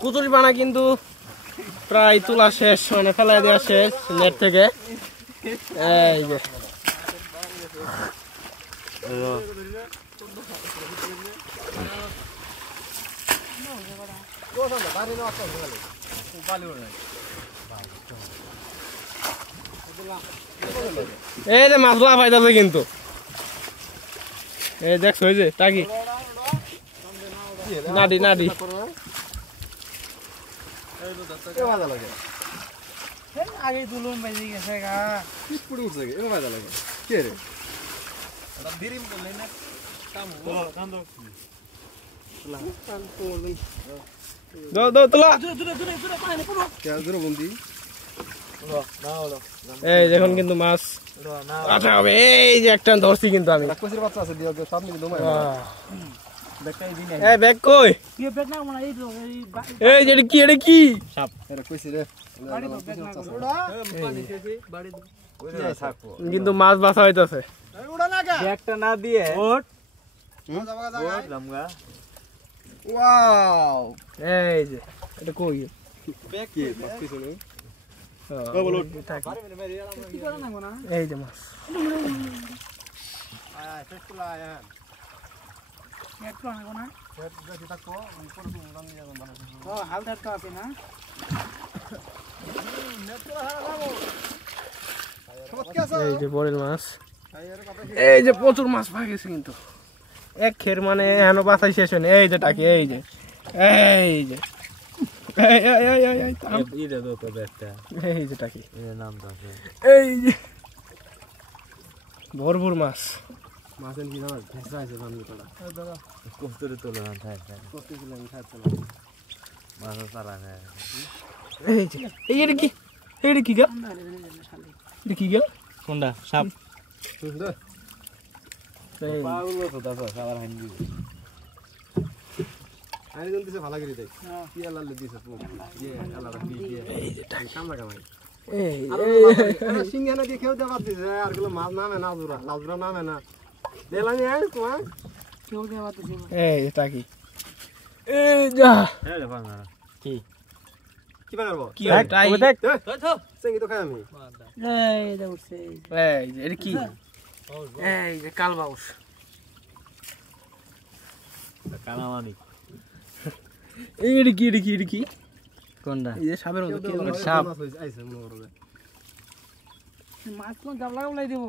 কুচুরি পানা কিন্তু প্রায় তোলা শেষ, মানে ফেলাই দেওয়া শেষ নেট থেকে। এই যে এই যে মাছ লাফ পাইতেছে কিন্তু, এই দেখছো ওই যে টাকি নাডি নাডি আগে তুলুন বেজে গেছে গা কি পুরো উঠছে এবার বাজা লাগে কে রে এটা দিরিম করলে না কামু কান্দো দাও দাও তোলা। এই দেখুন কিন্তু মাছ আচ্ছা হবে। এই যে একটা ধরছি কিন্তু আমি। এই ব্যাগ কই? এই যে কি এটা কি? কিন্তু মাছ বাছা হইতাছে। ব্যাগটা না দিয়ে ওয়াও এই যে এটা কই? ব্যাগ কি মাছ কইছো না এই যে মাছ এই যে বড়ের মাছ। এই যে প্রচুর মাছ ভাগেছে কিন্তু এক খের, মানে এখনো বাছাই শেষ হয়নি। এই যে টাকি এই যে এই যে এই যে টাকি এই যে ভরপুর মাছ। মাছের কি জানা ভেসা আছে বান্দুটা কষ্টরে তোলা না থাকে কষ্টে ছিল আমি খাচ্ছি না মাছ সারা খায়। এই যে এই এটা কি? এটা কি গেল? এটা কি গেল? কোনটা সাপ? সুন্দর পাউলো তো দাদা সারা হান্ডি আরে জলদি সে ভালো করে দেখ কি আল্লাহ দিছে তো ये আল্লাহ রাখি এই যে কামলা কামাই এই আরে সিংহানা দিয়ে খেও দেওয়া দিছে আর গুলো মাছ নামে না জুরা লাজরা নামে না দেলানি আইস তো কেউ দেওয়া দিছে। এই যে টাকি এই যা এই রে বাংলা কি কি বানাবো কি টাই দেখ সেঙ্গি তো খাই আমি এই দেখছে এই যে এটা কি? এই যে কালবাউস কালামানি এটা কি? এটা কি? এটা কি? কোনটা? এই যে সাপের মতো কি যেন সাপ সাপ। আইছে মনে করবে মাছ কোন গাবলা গাবলাই দেব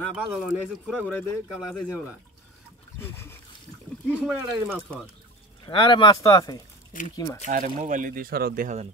না বাল হলো না এসে পুরা ঘুরাই দে কামলা আছে যেওলা কি সময় এটা মাছ খাওয়া আরে মাছ তো আছে। এই কি মাছ? আরে মোবাইল দিয়ে সরাও দেখা দেন।